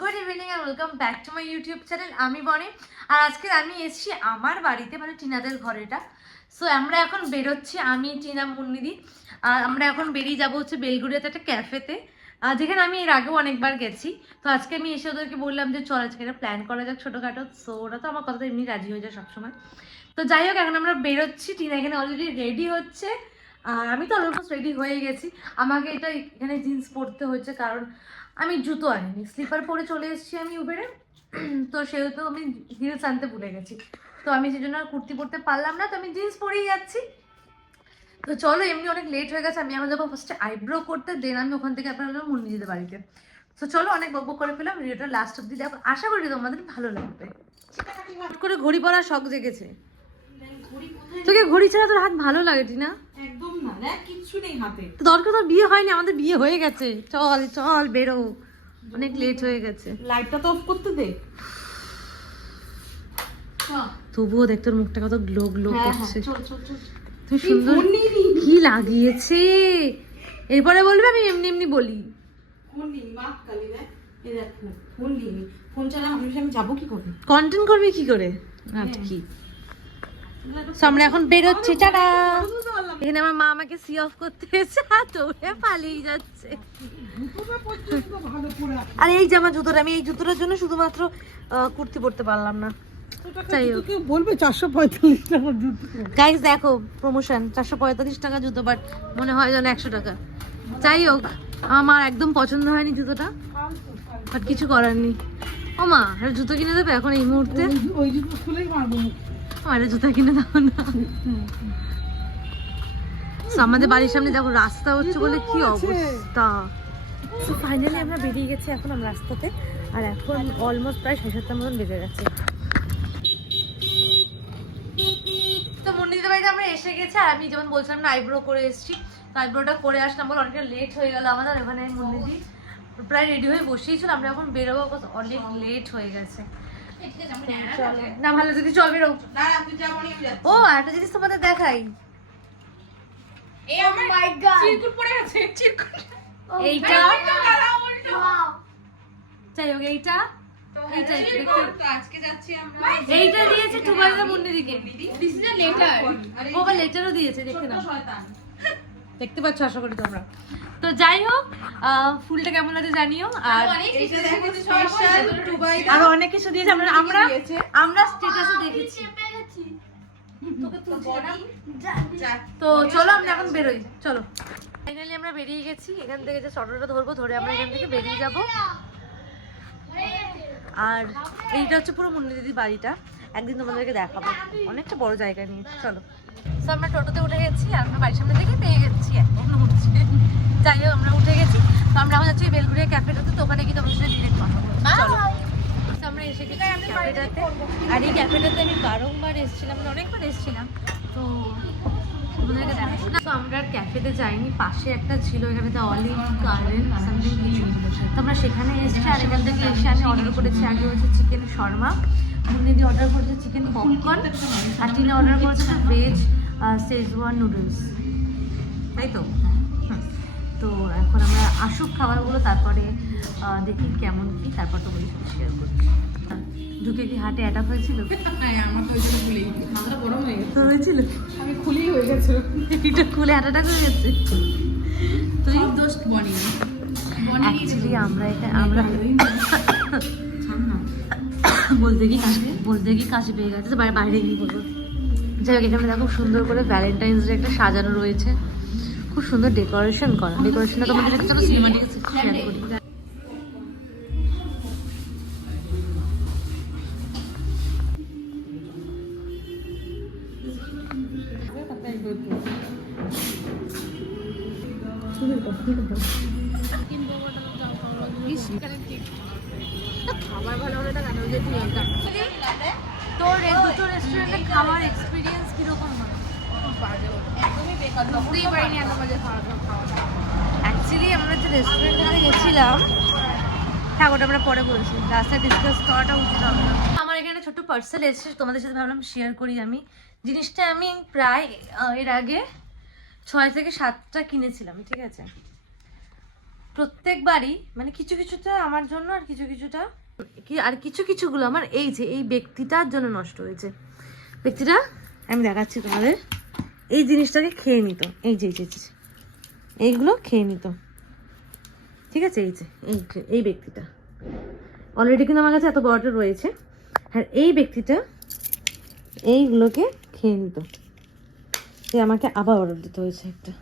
Good evening and welcome back to my YouTube channel. আমি বনি, আর আজকে আমি এসেছি আমার বাড়িতে, মানে টিনাদের ঘরেটা। সো আমরা এখন বেরোচ্ছি, আমি টিনা মুন্নিদি। আর আমরা এখন বেরিয়ে যাবো হচ্ছে বেলগুড়িয়াতে একটা ক্যাফেতে, যেখানে আমি এর আগেও অনেকবার গেছি। তো আজকে আমি এসে ওদেরকে বললাম যে চল আজকে একটা প্ল্যান করা যাক ছোটোখাটো। সো ওরা তো আমার কথাটা এমনি রাজি হয়ে যায় সবসময়। তো যাই হোক, এখন আমরা বেরোচ্ছি। টিনা এখানে অলরেডি রেডি হচ্ছে, আর আমি তো অলমোস্ট রেডি হয়ে গেছি। আমাকে এটা এখানে জিন্স পরতে হচ্ছে কারণ আমি জুতো আনিনি, স্লিপার পরে চলে এসেছি আমি উবেরে। তো সেহেতু আমি হিলস আনতে ভুলে গেছি, তো আমি সেই জন্য আর কুর্তি পরতে পারলাম না, তো আমি জিন্স পরেই যাচ্ছি। তো চলো, এমনি অনেক লেট হয়ে গেছে, আমি এখন যাবো ফার্স্টে আইব্রো করতে, দেন আমি ওখান থেকে আপনার মুন্নি যেতে বাড়িতে। তো চলো, অনেক বকবক করে ফেলাম, ভিডিওটা লাস্ট অব্দি দেখো, আশা করি তোমাদের ভালো লাগবে। হঠাৎ করে ঘড়ি পরার শখ জেগেছে। তোকে ঘড়ি ছাড়া তোর হাত ভালো লাগে টিনা? একদম না, দেখ কিচ্ছু নেই হাতে। দরকার, তোর বিয়ে হয়নি, আমাদের বিয়ে হয়ে গেছে। চল চল বেরো, অনেক লেট হয়ে গেছে। লাইটটা তো অফ করতে দে। তবুও দেখ তোর মুখটা কত গ্লো গ্লো করছে। চল চল চল। তুই সুন্দর কি লাগিয়েছে। এরপরে বলবি আমি এমনি এমনি বলি। ফোন নিই মাত কালি দেখ। এই দেখ ফোন নিই, ফোন চালা আমি যাবো কি করে? কন্টেন্ট করবি কি করে? কি আমরা এখন বেরোচ্ছি, টাটা। এখানে আমার মা আমাকে সি অফ করতে এসে দৌড়ে পালিয়ে যাচ্ছে। আর এই যে আমার জুতোটা, আমি এই জুতোটার জন্য শুধুমাত্র কুর্তি পরতে পারলাম না। বলবে 445 টাকা জুতো। গাইস দেখো, প্রমোশন 445 টাকা জুতো, বাট মনে হয় যেন 100 টাকা। যাই হোক, আমার একদম পছন্দ হয়নি জুতোটা, বাট কিছু করার নেই। ও মা, আর জুতো কিনে দেবে এখন এই মুহূর্তে? ওই জুতো খুলেই মারবো। আমার জুতো কিনে দাও না। আমাদের বাড়ির সামনে দেখো রাস্তা হচ্ছে বলে কি অবস্থা। তো ফাইনালি আমরা বেরিয়ে গেছি এখন আমরা রাস্তাতে, আর এখন অলমোস্ট প্রায় 7:30 মতন বেজে গেছে। তো মুন্নিদের বাড়িতে আমরা এসে গেছি, আর আমি যেমন বলছিলাম না আইব্রো করে এসেছি, তো আইব্রোটা করে আসলাম বলে অনেকটা লেট হয়ে গেল আমাদের। ওখানে মুন্নিদি প্রায় রেডি হয়ে বসেই ছিল, আমরা এখন বেরোবো, অনেক লেট হয়ে গেছে। না ভালো যদি চল বেরো। ও একটা জিনিস তোমাদের দেখাই, এইটা যাই হোক, এইটা দিয়েছে টুবাইদা মুন্নিদিকে। লেটারও দিয়েছে, দেখতে নাও, দেখতে পাচ্ছ আশা করি তোমরা। তো যাই হোক, ফুলটা কেমন লাগে জানিও। আর আরো অনেক কিছু দিয়েছে, আমরা স্ট্যাটাসে দেখেছি। তো চলো আমরা এখন বেরোই, চলো। ফাইনালি আমরা বেরিয়ে গেছি, এখান থেকে যে অটোটা ধরবো, ধরে আমরা এখান থেকে বেরিয়ে যাব। আর এইটা হচ্ছে পুরো মুন্নি দিদির বাড়িটা, একদিন তোমাদেরকে দেখাবো, অনেকটা বড় জায়গা নিয়ে। চলো, তো আমরা টোটোতে উঠে গেছি, আর আমরা বাড়ির সামনে থেকে পেয়ে গেছি, এখন উঠছি। যাই হোক, আমরা উঠে গেছি, তো আমরা এখন যাচ্ছি বেলগুড়িয়া ক্যাফেটাতে, তো ওখানে কি তোমাদের সাথে ডিরেক্ট কথা বলবো। চলো, তো আমরা এসে গেছি ক্যাফেটাতে, আর এই ক্যাফেটাতে আমি বারংবার এসেছিলাম, মানে অনেকবার এসেছিলাম, তো তোমাদেরকে দেখাচ্ছি না। তো আমরা আর ক্যাফেতে যাইনি, পাশে একটা ছিল, এখানে তো অলিভ গার্ডেন সামথিং কিছু, তো আমরা সেখানে এসেছি। আর এখান থেকে এসে আমি অর্ডার করেছি, আগে হচ্ছে চিকেন শর্মা, মুন্নিদি অর্ডার করেছে চিকেন পপকর্ন, আর টিনা অর্ডার করেছে ভেজ শেজওয়ান নুডলস, তাই তো? তো এখন আমরা আসুক খাবারগুলো, তারপরে দেখি কেমন কি, তারপর তো বলি শেয়ার করছি। ঢুকে কি হাটে অ্যাটাক হয়েছিল? তোর হয়েছিল? আমি খুলেই হয়ে গেছে, এটা খুলে অ্যাটাক হয়ে গেছে। তুই দোষ বনি অ্যাকচুয়ালি আমরা বলতে কি কাশি পেয়ে গেছে, তো বাইরে গিয়ে বলবো। যাই হোক, এখানে দেখো সুন্দর করে ভ্যালেন্টাইন্স ডে একটা সাজানো রয়েছে, খুব সুন্দর ডেকোরেশন করা। ডেকোরেশনটা তোমাদের একটা চলো সিনেমাটিক শেয়ার করি। খাবার ভালো হলে না, কেন যে তোর এই দুটো রেস্টুরেন্টে খাওয়ার এক্সপিরিয়েন্স কিরকম হয়? একদমই বেকার, বুঝতেই পারিনি এত বাজে খাওয়া। অ্যাকচুয়ালি আমরা যে রেস্টুরেন্টে গেছিলাম, হ্যাঁ ওটা আমরা পরে বলছি, রাস্তায় ডিসকাস করাটা উচিত হবে না। আমার এখানে ছোট্ট পার্সেল এসেছে, তোমাদের সাথে ভাবলাম শেয়ার করি। আমি জিনিসটা আমি প্রায় এর আগে 6 থেকে 7টা কিনেছিলাম, ঠিক আছে? প্রত্যেকবারই মানে কিছু কিছুটা আমার জন্য আর কিছু কিছুটা আর কিছু কিছুগুলো আমার এই যে এই ব্যক্তিটার জন্য নষ্ট হয়েছে। ব্যক্তিটা আমি দেখাচ্ছি তোমাদের, এই জিনিসটাকে খেয়ে নিত, এই যে এইগুলো খেয়ে নিত, ঠিক আছে? এই যে এই ব্যক্তিটা অলরেডি কিন্তু আমার কাছে এত বড়টা রয়েছে, আর এই ব্যক্তিটা এইগুলোকে খেয়ে নিত, আমাকে আবার অর্ডার দিতে হয়েছে একটা।